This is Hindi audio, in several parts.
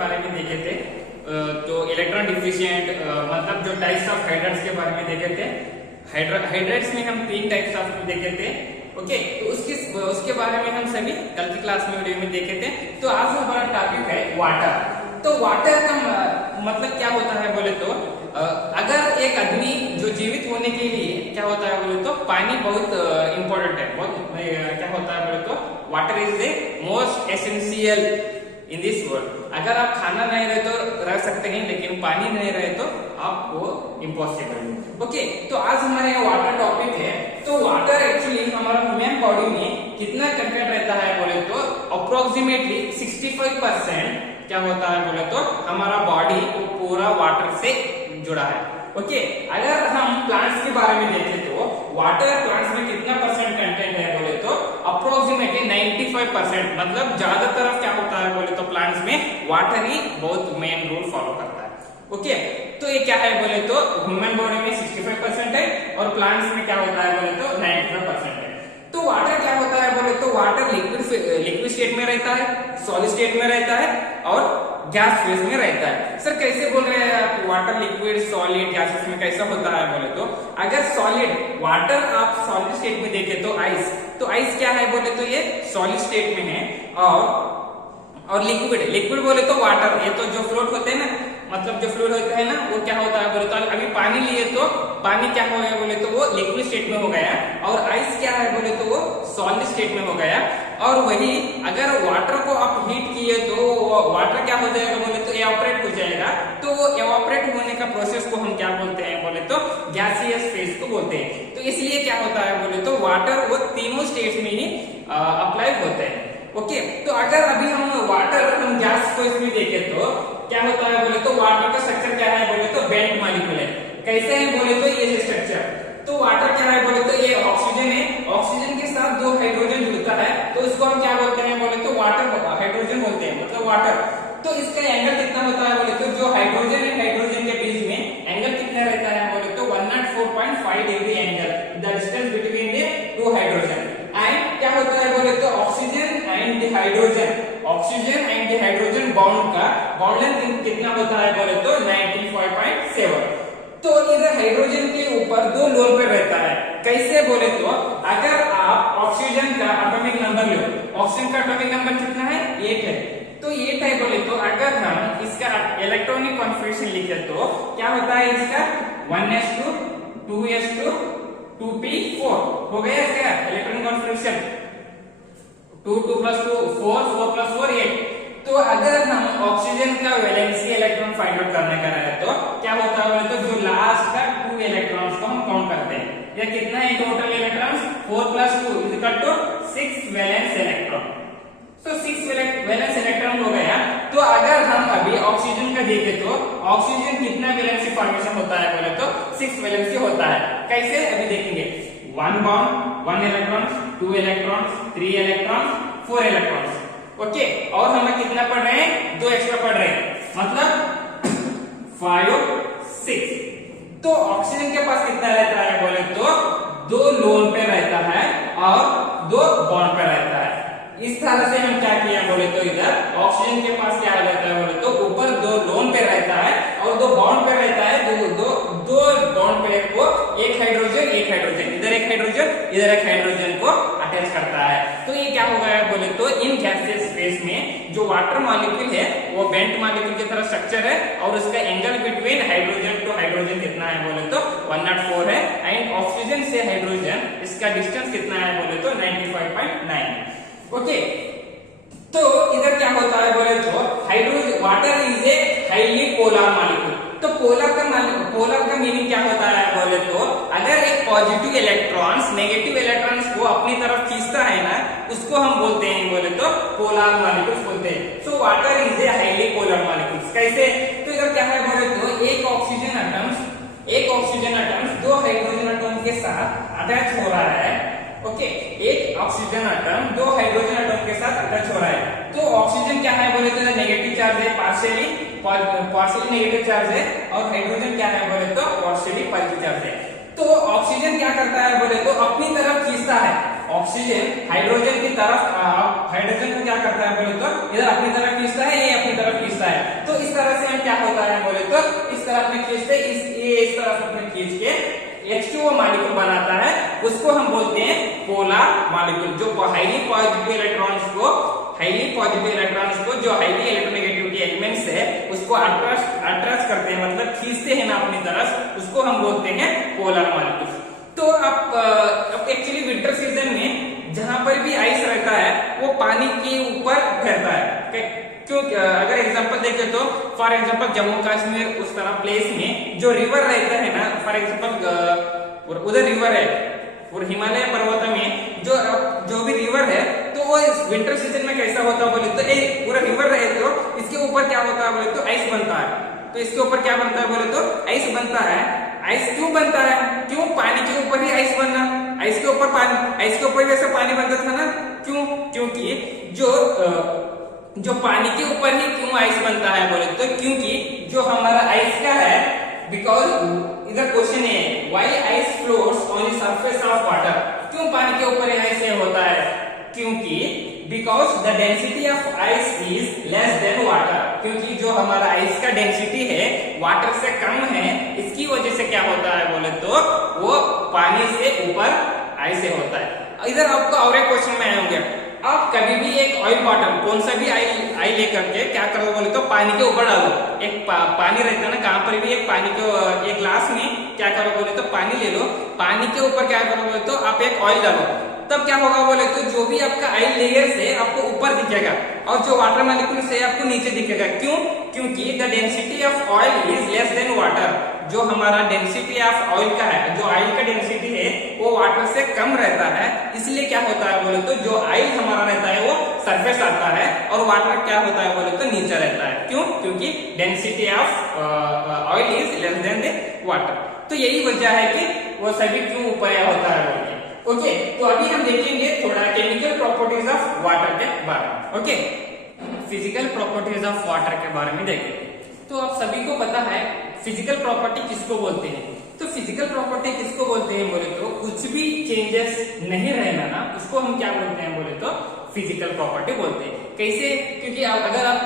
बारे में देखे थे, तो इलेक्ट्रॉन डिफिशिएंट मतलब जो टाइप्स ऑफ हाइड्राइड्स के बारे में देखे थे। हाइड्राइड्स में हम 3 टाइप्स ऑफ देखे थे। ओके, तो उसके बारे में हम सभी कल की क्लास में वीडियो में देखे थे। तो आज हमारा टॉपिक है वाटर। तो वाटर का मतलब क्या होता है बोले तो अगर एक आदमी जो जीवित होने के लिए क्या होता है बोले तो पानी बहुत इंपॉर्टेंट है। बहुत क्या होता है बोले तो water is the most essential in this world. अगर आप खाना नहीं रहे तो रह सकते हैं, लेकिन पानी नहीं रहे तो आपको इम्पॉसिबल है। ओके, तो आज हमारे यहाँ वाटर टॉपिक है। तो वाटर एक्चुअली हमारा ह्यूमन बॉडी में कितना कंटेंट रहता है बोले तो अप्रोक्सीमेटली 65% क्या होता है बोले तो हमारा बॉडी पूरा वाटर से जुड़ा है। ओके, अगर हम प्लांट्स के बारे में देखें तो वाटर प्लांट्स में कितना परसेंट कंटेंट है बोले तो अप्रोक्सीमेटली 95%। मतलब ज्यादातर क्या होता है बोले तो प्लांट्स में वाटर ही बहुत मेन रोल फॉलो करता है। ओके, तो ये क्या है बोले तो ह्यूमन बॉडी में 65% है और प्लांट्स में क्या होता है बोले तो 95% है। तो वाटर क्या होता है बोले तो वाटर लिक्विड स्टेट में रहता है, सॉलिड स्टेट में रहता है और गैस फेज में रहता है। सर कैसे बोल रहे हैं आप वाटर लिक्विड सॉलिड गैसेस में कैसा होता है बोले तो अगर सॉलिड वाटर आप सॉलिड स्टेट में देखें तो आइस क्या है बोले तो ये सॉलिड स्टेट में है। और लिक्विड बोले तो वाटर, ये तो जो फ्लोट होते हैं ना, मतलब जो फ्लूइड होता है ना वो क्या होता है बोले तो अभी पानी लिए तो पानी क्या हो गया बोले तो वो लिक्विड स्टेट में हो गया और आइस क्या है बोले तो वो सॉलिड स्टेट में हो गया। और वही अगर वाटर को आप हीट किए तो वाटर क्या हो जाएगा बोले तो एवापोरेट हो जाएगा। तो वो एवापोरेट होने का प्रोसेस को हम क्या बोलते हैं बोले तो गैसियस फेज को बोलते हैं। तो इसलिए क्या होता है बोले तो वाटर वो तीनों स्टेट में ही अप्लाई होते हैं। ओके, तो अगर अभी हम गैस को इसमें देखें तो क्या होता है बोले तो वाटर का स्ट्रक्चर क्या है बोले तो बेंट मॉलिक्यूल है। कैसे है बोले तो ये स्ट्रक्चर। तो वाटर क्या है बोले तो ये ऑक्सीजन है, ऑक्सीजन के साथ दो हाइड्रोजन जुड़ता है तो इसको हम क्या बोलते हैं बोले तो वाटर हाइड्रोजन बोलते हैं, मतलब वाटर। तो इसका एंगल कितना होता है बोले तो जो हाइड्रोजन है हाइड्रोजन के बीच में एंगल कितना रहता है बोले तो 104.5 degree angle, the distance between the two hydrogen. And क्या होता है बोले तो oxygen and the hydrogen bond का बॉन्ड लेंथ कितना होता है बोले तो 95.7। तो इधर हाइड्रोजन के ऊपर दो लोन पेयर रहता है। कैसे बोले तो अगर आप ऑक्सीजन का एटॉमिक नंबर लो, ऑक्सीजन का एटॉमिक नंबर कितना है 8 है। तो 8 है बोले तो अगर हम इसका इलेक्ट्रॉनिक कॉन्फ़िगरेशन लिखे तो क्या होता है इसका 1s2 2s2 2p4 हो गया इसका इलेक्ट्रॉनिक कॉन्फ़िगरेशन। 2 2 + 2 4 4 + 4 8। तो अगर हम ऑक्सीजन का वैलेंसी इलेक्ट्रॉन फाइंड आउट करने का रहे तो क्या होता है तो जो लास्ट का 2 इलेक्ट्रॉन्स को हम काउंट करते हैं। या कितना है टोटल इलेक्ट्रॉन्स 4 + 2 = 6 वैलेंस इलेक्ट्रॉन। तो 6 वैलेंस इलेक्ट्रॉन हो गया। तो अगर हम अभी ऑक्सीजन का देखें तो ऑक्सीजन कितना वैलेंसी फॉर्मेशन होता है बोले तो 6 वैलेंसी होता है। कैसे अभी देखेंगे 1 bond 1 electron 2 electron 3 electron 4 electrons. Okay, और हमें कितना पढ़ रहे हैं 2 एक्स्ट्रा पढ़ रहे हैं, मतलब 5 6। तो ऑक्सीजन के पास कितना रहता है बोले तो 2 लोन पे रहता है और 2 बॉन्ड पे रहता है। इस तरह से हम क्या किया बोले तो इधर ऑक्सीजन के पास क्या रहता है बोले तो ऊपर 2 लोन पे रहता है और 2 बॉन्ड पे रहता है। दो बॉन्ड पे को एक हाइड्रोजन इधर एक हाइड्रोजन को अटैच करता है। तो ये क्या हो गया बोले तो इन गैसियस फेज में जो वाटर मॉलिक्यूल है वो बेंट मॉलिक्यूल की तरह स्ट्रक्चर है और उसका angle between hydrogen to hydrogen कितना है बोले तो 104 है। एंड ऑक्सीजन से हाइड्रोजन इसका डिस्टेंस कितना है बोले तो 95.9। ओके, तो इधर क्या होता है बोले तो hydrogen water is a highly polar molecule. तो पोलर का मीनिंग क्या होता है बोले तो अगर एक पॉजिटिव इलेक्ट्रॉन्स नेगेटिव इलेक्ट्रॉन्स को अपनी तरफ खींचता है ना उसको हम बोलते हैं बोले तो पोलर मॉलिक्यूल्स बोलते हैं। So water is a highly polar molecules. कैसे, तो इधर क्या है बोले तो एक ऑक्सीजन एटम्स 2 हाइड्रोजन एटम के साथ अटैच हो रहा है। ओके, एक ऑक्सीजन एटम 2 हाइड्रोजन एटम के साथ अटैच हो रहा है। तो ऑक्सीजन क्या है बोले तो नेगेटिव चार्ज है, पार्शियली नेगेटिव चार्ज है और हाइड्रोजन क्या है बोले तो पार्शियली पॉजिटिव चार्ज है। तो ऑक्सीजन क्या करता है बोले तो अपनी तरफ खींचता है। ऑक्सीजन हाइड्रोजन की तरफ हाइड्रोजन को क्या करता है बोले तो इधर अपनी तरफ खींचता है, ये अपनी तरफ खींचता है। खींच के H2O मॉलिक्यूल बनाता है, उसको हम बोलते हैं पोलर मॉलिक्यूल। जो हाईली पॉजिटिव इलेक्ट्रॉन्स को जो हाईली इलेक्ट्रोनेगेटिविटी एलिमेंट्स है उसको अट्रैक्ट करते हैं, मतलब खींचते हैं ना अपनी तरफ, उसको हम बोलते हैं पोलर मॉलिक्यूल। तो अब एक्चुअली विंटर सीजन में जहां पर भी आइस रहता है वो पानी के ऊपर ठहरता है। क्यों? अगर एग्जांपल देखें तो फॉर एग्जांपल जम्मू कश्मीर उस तरह प्लेस में जो रिवर रहता है ना, फॉर एग्जांपल उधर रिवर है और हिमालय पर्वत में जो भी रिवर है, तो वो विंटर सीजन में कैसा होता है बोले तो पूरा रिवर रहे तो इसके ऊपर क्या होता है बोले तो आइस बनता है। तो इसके ऊपर क्या बनता है बोले तो आइस बनता है। आइस क्यों बनता है? क्यों? पानी के ऊपर ही आइस बनना, आइस के ऊपर वैसे पानी बनता था ना। क्यों? क्योंकि जो पानी के ऊपर ही क्यों आइस बनता है बोले तो क्योंकि जो हमारा आइस का है, बिकॉज इधर क्वेश्चन है why ice floats on the surface of water. क्यों पानी के ऊपर आइस होता है? क्योंकि because the density of ice is less than water. क्योंकि जो हमारा आइस का डेंसिटी है वाटर से कम है, इसकी वजह से क्या होता है बोले तो वो पानी से ऊपर आइस होता है। इधर आपको और एक क्वेश्चन में आए होंगे, आप कभी भी एक ऑयल बॉटल, कौन सा भी ऑयल लेकर के क्या करो बोले तो पानी के ऊपर डालो। एक पानी रहता है ना, कहां पर भी एक पानी को एक ग्लास में क्या करो बोले तो पानी ले लो, पानी के ऊपर क्या करो बोले तो आप एक ऑयल डालो, तब क्या होगा बोले तो जो भी आपका ऑयल लेयर से आपको ऊपर दिखेगा और जो वाटर मॉलिक्यूल से आपको नीचे दिखेगा। क्यों? क्योंकि the density of oil is less than water. जो हमारा डेंसिटी ऑफ ऑयल का है, जो ऑयल का डेंसिटी है वो वाटर से कम रहता है, इसलिए क्या होता है बोले तो जो ऑयल हमारा रहता है वो सरफेस आता है और वाटर क्या होता है बोले तो नीचे रहता है। क्यों? क्योंकि density of oil is less than the water. तो यही वजह है कि वो सभी क्यों ऊपर होता है बोल के। ओके, तो अभी हम देखेंगे थोड़ा केमिकल प्रॉपर्टीज ऑफ वाटर के बारे में। Okay, physical properties of water के बारे में देखेंगे। तो आप सभी को पता है फिजिकल प्रॉपर्टी किसको बोलते हैं। तो फिजिकल प्रॉपर्टी किसको बोलते हैं बोले तो कुछ भी चेंजेस नहीं रहना ना, उसको हम क्या बोलते हैं बोले तो फिजिकल प्रॉपर्टी बोलते हैं। कैसे? क्योंकि अगर आप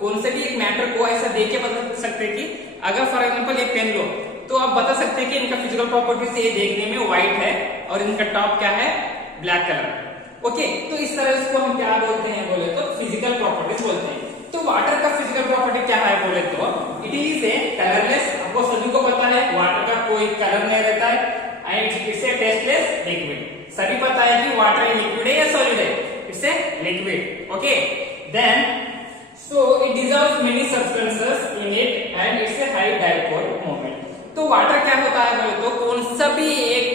कौन से भी एक मैटर को ऐसा देख के बता सकते हैं कि अगर फॉर एग्जाम्पल एक पेन लो तो आप बता सकते हैं कि इनका फिजिकल प्रॉपर्टी से ये देखने में व्हाइट है और इनका टॉप क्या है, ब्लैक कलर। ओके, तो इस तरह इसको हम क्या बोलते हैं बोले तो फिजिकल प्रॉपर्टीज बोलते हैं। तो वाटर का फिजिकल प्रॉपर्टी क्या है बोले तो इट इज ए कलरलेस। आपको सभी को पता है वाटर का कोई कलर नहीं रहता है and it's a tasteless liquid. सभी पता है कि वाटर लिक्विड है या सॉलिड है, it's a liquid. Okay, then so it dissolves many substances in it and it's a high dipole moment। तो वाटर क्या होता है बोले तो कौन सा भी एक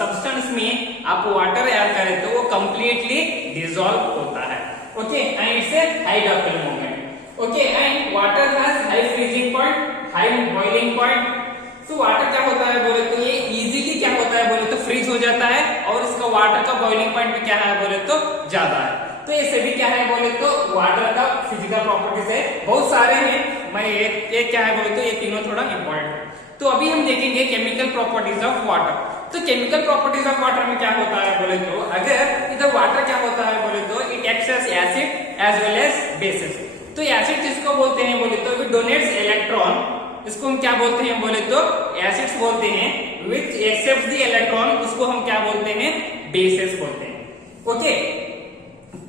सब्सटेंस में आप वाटर ऐड करें तो वो कंप्लीटली डिसॉल्व होता है। Okay, and it's a high dipole moment. Okay, and water has high freezing point, high boiling point. So water क्या होता है बोले तो ये इजीली क्या होता है बोले तो फ्रीज हो जाता है और इसका वाटर का बॉइलिंग पॉइंट भी क्या है बोले तो ज्यादा है। तो ये सभी क्या है बोले तो वाटर का फिजिकल प्रॉपर्टीज है, बहुत सारे हैं, मैं एक क्या है बोले तो ये तीनों थोड़ा इंपॉर्टेंट है। तो अभी हम देखेंगे केमिकल प्रॉपर्टीज ऑफ वाटर। तो केमिकल प्रॉपर्टीज ऑफ वाटर में क्या होता है बोले तो अगर इधर वाटर क्या होता है बोले तो it acts as acid as well as basis. तो एसिड किसको बोलते हैं बोले तो इट डोनेट्स इलेक्ट्रॉन, इसको हम क्या बोलते हैं बोले तो एसिड्स बोलते हैं। विच एक्सेप्ट्स द इलेक्ट्रॉन, उसको हम क्या बोलते हैं, बेसिस बोलते हैं। ओके,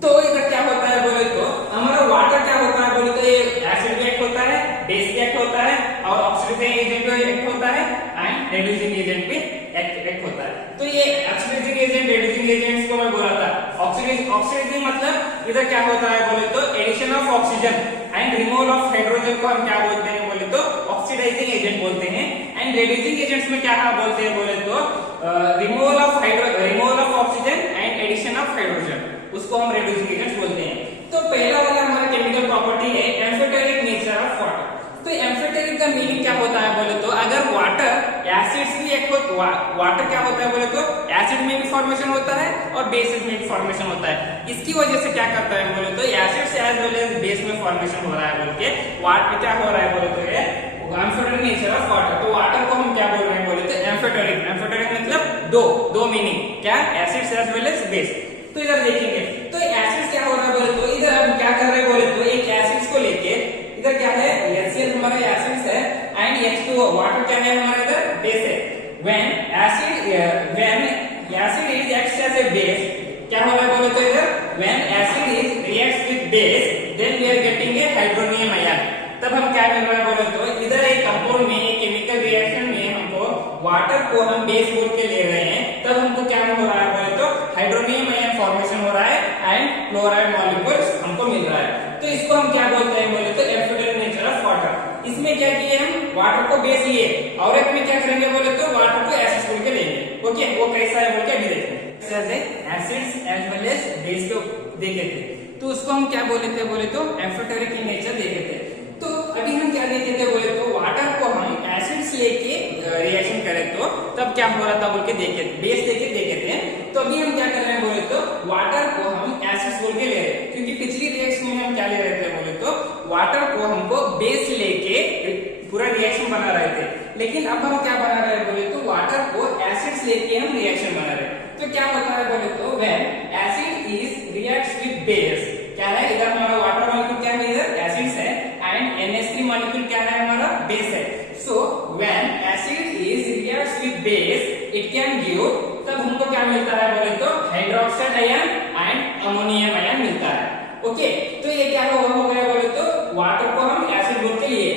तो इधर क्या होता है बोले तो हमारा वाटर क्या होता है बोले तो ये एसिड रिएक्ट होता है, बेस रिएक्ट होता है और ऑक्सीडाइजिंग एजेंट भी रिएक्ट होता है एंड रिड्यूसिंग एजेंट भी रिएक्ट होता है। तो ये ऑक्सीडाइजिंग एजेंट रिड्यूसिंग एजेंट्स को मैं बोला था। ऑक्सीडाइजिंग मतलब इधर क्या होता है बोले तो addition of oxygen and removal of hydrogen को हम क्या बोलते हैं बोले तो ऑक्सीडाइजिंग एजेंट बोलते हैं। एंड रिड्यूसिंग एजेंट्स में क्या बोलते हैं बोले तो removal of oxygen and addition of hydrogen, उसको हम रिड्यूसिंग एजेंट्स बोलते हैं। तो पहला वाला हमारा केमिकल प्रॉपर्टी है एम्फोटेरिक नेचर ऑफ वाटर। तो एम्फोटेरिक का मीनिंग क्या होता है बोले तो अगर वाटर एसिड्स भी एक वाटर क्या होता है बोले तो एसिड में भी फॉर्मेशन होता है और बेसिस में भी फॉर्मेशन होता है। इसकी वजह से क्या करता है बोले तो acids as well as base में फॉर्मेशन हो रहा है बोल के वाटर क्या हो रहा है बोले तो ये एम्फोटेरिक नेचर ऑफ वाटर। तो वाटर को हम क्या बोल रहे हैं बोले तो एम्फोटेरिक। एम्फोटेरिक मतलब दो मीनिंग क्या, acids as well as base. तो इधर देखेंगे तो एसिड्स क्या हो रहा है बोले तो इधर हम क्या कर रहे हैं बोले तो एक एसिड्स को लेके इधर क्या है HCl हमारा एसिड्स है एंड एंड H2O, वाटर क्या है हमारा इधर, बेस है। when acid is acts as a base, क्या हो रहा है बोले तो इधर when acid is reacts with base then we are getting a hydronium ion। तब हम क्या मिल रहा है बोले तो इधर एक कंपाउंड में एक केमिकल रिएक्शन में हमको वाटर को हम बेस बोल के ले रहे हैं, तब हमको क्या हो रहा है बोले तो हाइड्रोनियम आयन फॉर्मेशन हो रहा है एंड क्लोराइड मॉलिक्यूल्स हमको मिल रहा है। तो इसको हम क्या बोलते हैं बोले तो एम्फीटेरिक नेचर ऑफ वाटर। इसमें क्या किए हम, वाटर को बेस लिए और एक में क्या करेंगे बोले तो वाटर को एसिड बोल के लेंगे। ओके, वो कैसा है बोल के अभी देखेंगे। Acids as well as base को देखे थे, तो उसको हम क्या बोले थे बोले तो एम्फीटेरिक इन नेचर देखे थे। तो अभी हम क्या देखे थे बोले तो वाटर को हम एसिड्स लेके रिएक्शन करें तो तब क्या हो रहा था बोल के देखे, बेस देखे थे। तो अभी हम क्या कर रहे हैं बोले तो वाटर को हम एसिड्स बोल के ले रहे हैं, क्योंकि पिछली रिएक्शन में हम क्या ले रहे थे बोले तो वाटर को हमको बेस लेके पूरा रिएक्शन बना रहे थे, लेकिन अब हम क्या बना रहे हैं बोले तो वाटर को एसिड्स लेके हम रिएक्शन बना रहे हैं। तो क्या होता है बोले तो when acid is reacts with base, क्या है इधर हमारा वाटर मॉलिक्यूल क्या है, इधर एसिड्स है एंड NH3 मॉलिक्यूल क्या है हमारा, बेस है। So when acid is reacts with base it can give, तब हमको क्या मिलता है बोले तो hydroxide ion and ammonium ion मिलता है। ओके, तो ये क्या हो गया बोले तो वाटर को हम एसिड बोल के लिए,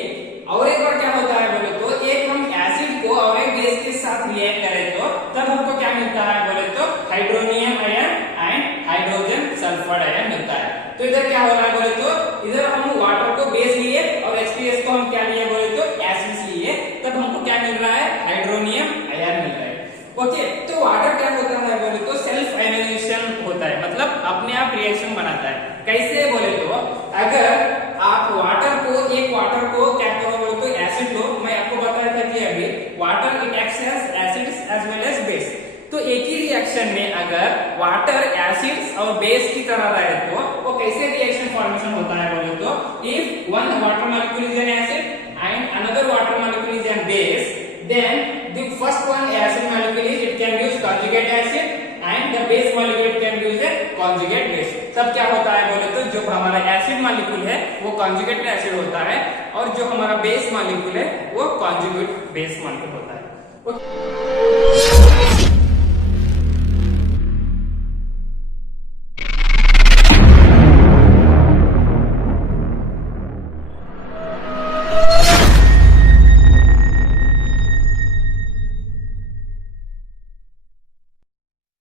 और एक बार क्या होता है बोले तो एक हम एसिड को और एक बेस के साथ रिएक्ट करें तो तब हमको क्या मिलता है बोले तो hydronium ion and hydrogen sulphide ion मिलता है। तो इधर क्या हो रहा है बोले तो इधर हम वाटर को बेस लिए और H2S को हम क्या लिए बोले तो एसिड्स लिए, तब हमको क्या मिल रहा है, हाइड्रोनियम आयन मिल रहा है। ओके, तो वाटर क्या होता है बोले तो सेल्फ आयनाइजेशन होता है, मतलब अपने आप रिएक्शन बनाता है। कैसे बोले तो अगर आप वाटर को क्या करो बोले तो एसिड लो, मैं आपको बताया था कि अभी water it acts as acids as well as base. तो एक ही रिएक्शन में अगर वाटर एसिड्स और बेस की तरह रहे तो वो कैसे रिएक्शन फॉर्मेशन होता है बोले तो if one water molecule is an acid and another water molecule is an base, then the first one acid molecule is it can use conjugate acid and the base molecule can use a conjugate base। तब क्या होता है बोले तो जो हमारा एसिड मॉलिक्यूल है वो conjugate एसिड होता है और जो हमारा बेस मॉलिक्यूल है वो conjugate बेस मॉलिक्यूल होता है।